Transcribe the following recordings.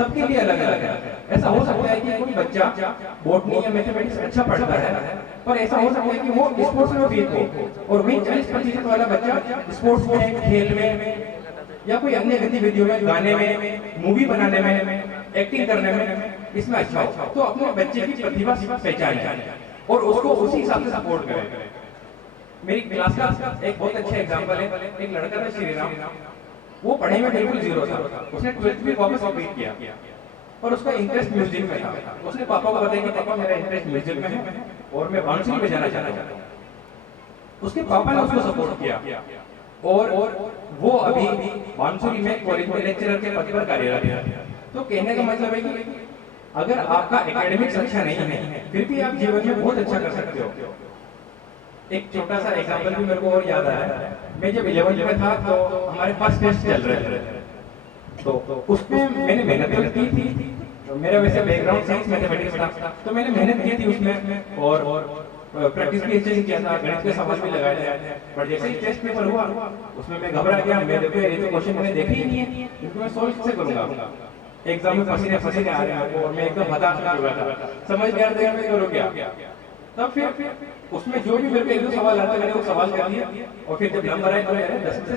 सबके लिए अलग अलग है। ऐसा हो सकता है कि कोई बच्चा बॉटनी या मैथमेटिक्स अच्छा पढ़ता है, पर ऐसा हो सकता है कि वो स्पोर्ट्स में वीक हो, और वहीं 40% वाला बच्चा स्पोर्ट्स में, खेल में या कोई अन्य गतिविधियों में, गाने में, मूवी बनाने में, एक्टिंग करने में, इसमें अच्छा हो। तो अपने बच्चे की प्रतिभा पहचाने और उसको उसी हिसाब से सपोर्ट करें। मेरी क्लास का एक बहुत अच्छा एग्जांपल है, एक लड़का था श्रीराम, वो पढ़ाई में बिल्कुल जीरो था, उसने 12th में वापस कंप्लीट किया और उसका इंटरेस्ट म्यूजिक में था। उसने पापा को बताया कि पापा मेरा इंटरेस्ट म्यूजिक में है और मैं बांसुरी बजाना चाहता हूँ। उसके पापा ने उसको सपोर्ट किया और वो अभी बांसुरी में कॉलेज में लेक्चरर के पद पर कार्यरत है। तो कहने का मतलब है कि अगर आपका एकेडमिक्स अच्छा नहीं है, फिर भी आप जीवन में बहुत अच्छा कर सकते हो। एक छोटा सा एग्जांपल भी मेरे को और याद आया। मैं जब 11th में था तो हमारे पास टेस्ट चल रहे थे, तो उसमें मैंने मेहनत तो की थी, तो मेरा वैसे बैकग्राउंड साइंस मैथमेटिक्स था, तो मैंने मेहनत की थी उसमें और प्रैक्टिस भी अच्छे से किया था, गणित के सवाल भी लगाए थे। पर जैसे ही टेस्ट पेपर हुआ उसमें मैं घबरा गया। मैं देखो ये तो क्वेश्चन मैंने देखे ही नहीं है, इनको मैं सोल्व कैसे करूंगा। एग्जाम में पसीने पसीने आ रहे हैं और मैं एकदम हताश हो गया था, समझ गया था मैं करूँ क्या। तब फिर उसमें जो भी मेरे को एक दो सवाल आते मैंने वो सवाल कर दिया, और फिर जब नंबर आए तो मेरे 10 में से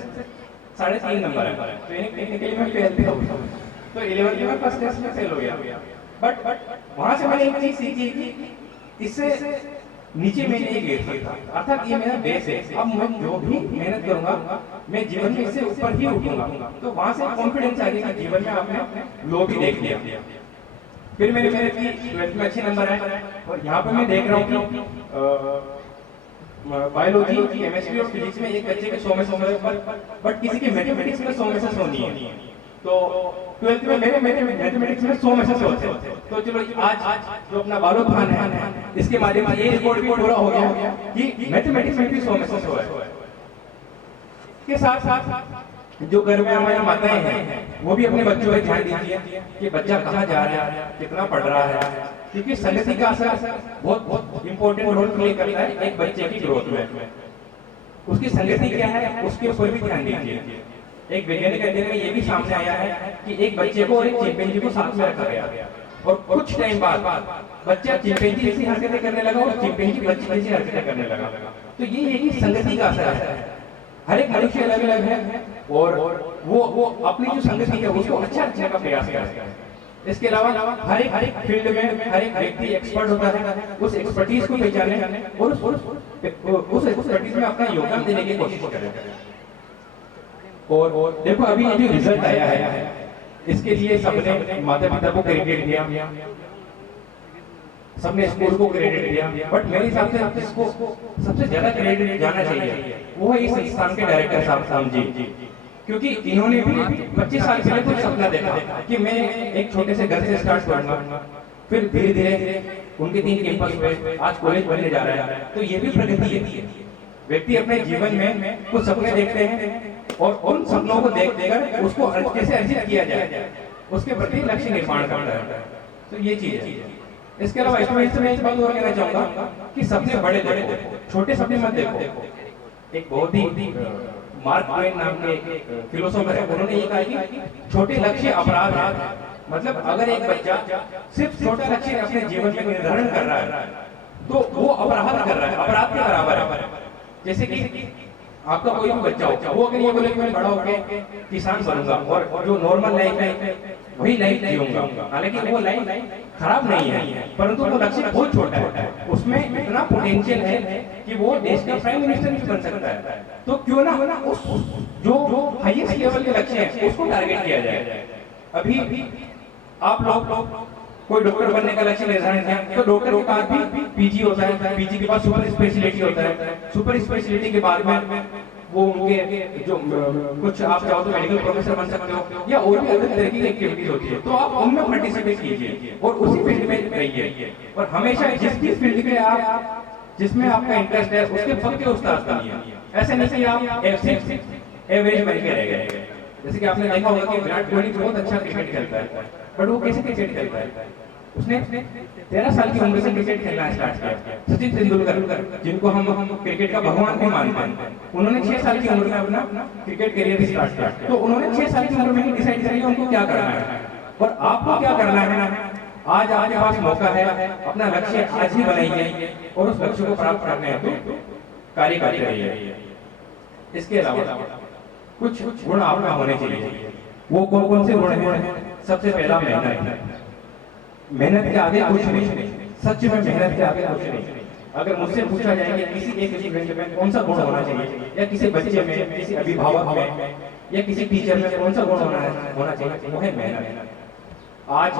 3.5 नंबर आए। तो टेक्निकली मैं फेल भी हो गया, तो 11th में फर्स्ट टेस्ट में फेल हो गया। बट वहां से मैंने एक चीज सीखी कि इससे नीचे मैं नहीं गिर सकता, अर्थात ये मेरा बेस है। अब मैं जो भी मेहनत करूंगा मैं जीवन में इससे ऊपर ही उठूंगा। तो वहां से कॉन्फिडेंस आ गया कि जीवन में आपने लो भी देख लिया। फिर मैंने मेहनत की, 12th में अच्छे नंबर आए, और यहाँ पे मैं देख रहा हूँ कि बायोलॉजी, केमिस्ट्री और फिजिक्स में एक बच्चे के 100 में 100 बट किसी के मैथमेटिक्स में 100 में से 100 नहीं है। तो 12th में मेरे मैथमेटिक्स में 100 में से 100 थे। तो चलो आज जो अपना बारो खान है, इसके माध्यम से ये रिकॉर्ड भी पूरा हो गया कि मैथमेटिक्स में भी 100 में से 100 है। के साथ साथ जो घर में हमारी माताएं हैं वो भी अपने बच्चों पर ध्यान दीजिए कि बच्चा कहाँ जा रहा है, कितना पढ़ रहा है, क्योंकि संगति का असर बहुत इंपॉर्टेंट रोल प्ले करता है एक बच्चे की ग्रोथ में। उसकी संगति क्या है उसके ऊपर भी ध्यान दीजिए। एक वैज्ञानिक अध्ययन में ये भी सामने आया है कि एक बच्चे को और एक चिंपैंजी को साथ में रखा गया, और कुछ टाइम बाद बच्चा चिंपैंजी जैसी हरकतें करने लगा और चिंपैंजी बच्चे जैसी हरकतें करने लगा। तो ये है कि संगति का असर है। हर एक मनुष्य अलग अलग है और वो अपनी जो संगति है उसको अच्छा रखने का प्रयास करता है। इसके अलावा हर एक फील्ड में हर एक व्यक्ति एक्सपर्ट होता है, उस एक्सपर्टीज को पहचाने और उस एक्सपर्टीज में अपना योगदान देने की कोशिश करें। और देखो अभी ये जो रिजल्ट आया है इसके लिए सबने माता पिता को क्रेडिट दिया, सबने स्कूल को क्रेडिट दिया, बट मेरे हिसाब से जिसको सबसे ज्यादा क्रेडिट जाना चाहिए वो है इस संस्थान के डायरेक्टर साहब जी, क्योंकि इन्होंने भी 25 साल पहले कुछ सपना देखा कि मैं एक छोटे से घर से स्टार्ट करूंगा, फिर धीरे धीरे उनके 3 कैंपस हुए, आज कॉलेज बनने जा रहा है। तो ये भी प्रगति है। व्यक्ति अपने जीवन में कुछ सपने देखते हैं और उन सपनों को देख देकर उसको कैसे अर्जित किया जाए उसके प्रति लक्ष्य निर्माण करता है। तो ये चीज है। इसके अलावा स्टूडेंट्स में एक बात और कहना चाहूंगा कि सपने बड़े देखो, छोटे सपने मत देखो। एक बहुत ही मार्क ट्वेन नाम के फिलोसोफर है, उन्होंने ये कहा कि छोटे लक्ष्य अपराध है। मतलब अगर एक बच्चा सिर्फ छोटा लक्ष्य अपने जीवन में निर्धारण कर रहा है तो वो अपराध कर रहा है, अपराध के बराबर है। जैसे कि आपका कोई भी बच्चा हो, वो अगर ये बोले कि मैं बड़ा होकर किसान बनूंगा और जो नॉर्मल लाइफ है वही लाइफ जीऊंगा, हालांकि वो लाइफ खराब नहीं है, परंतु वो लक्ष्य बहुत छोटा है, उसमें इतना पोटेंशियल है कि वो देश का प्राइम मिनिस्टर भी बन सकता है। तो क्यों ना उस जो हाईएस्ट लेवल के लक्ष्य है उसको टारगेट किया जाए। अभी आप लोग कोई डॉक्टर बनने का लक्ष्य निर्धारित है तो डॉक्टर के बाद भी पीजी होता है, पीजी के बाद सुपर स्पेशलिटी होता है, सुपर स्पेशलिटी के बाद में वो उनके जो कुछ आप चाहो तो मेडिकल प्रोफेसर बन सकते हो या और भी अलग तरह की एक्टिविटीज होती है, तो आप उनमें पार्टिसिपेट कीजिए और उसी फील्ड में रहिए। और हमेशा जिस फील्ड में आप जिसमें आपका इंटरेस्ट है उसके पक्के उस्ताद बनिए। ऐसे नहीं कि आप एवरेज बन के रह गए। जैसे कि आपने देखा होगा कि विराट कोहली बहुत अच्छा क्रिकेट खेलता है, बट वो कैसे क्रिकेट खेलता है? उसने 13 साल की उम्र से क्रिकेट खेलना स्टार्ट किया। सचिन तेंदुलकर जिनको हम क्रिकेट का भगवान भी मानते हैं, उन्होंने 6 साल की उम्र में अपना क्रिकेट करियर स्टार्ट किया। तो उन्होंने 6 साल की उम्र में ही डिसाइड किया उनको क्या करना है। और आपको क्या करना है, आज आपके पास मौका है, अपना लक्ष्य आज ही बनाइए और उस लक्ष्य को प्राप्त करने हेतु कार्य करते रहिए। इसके अलावा कुछ गुण आपका होने चाहिए। वो कौन कौन से गुण हैं? सबसे पहला मेहनत। मेहनत के आगे कुछ नहीं, सच में मेहनत के आगे कुछ नहीं। अगर मुझसे पूछा जाए कि किसी एक स्टूडेंट में कौन सा गुण होना चाहिए, या किसी बच्चे में, किसी अभिभावक में, या किसी टीचर में कौन सा गुण होना चाहिए, वो है मेहनत। आज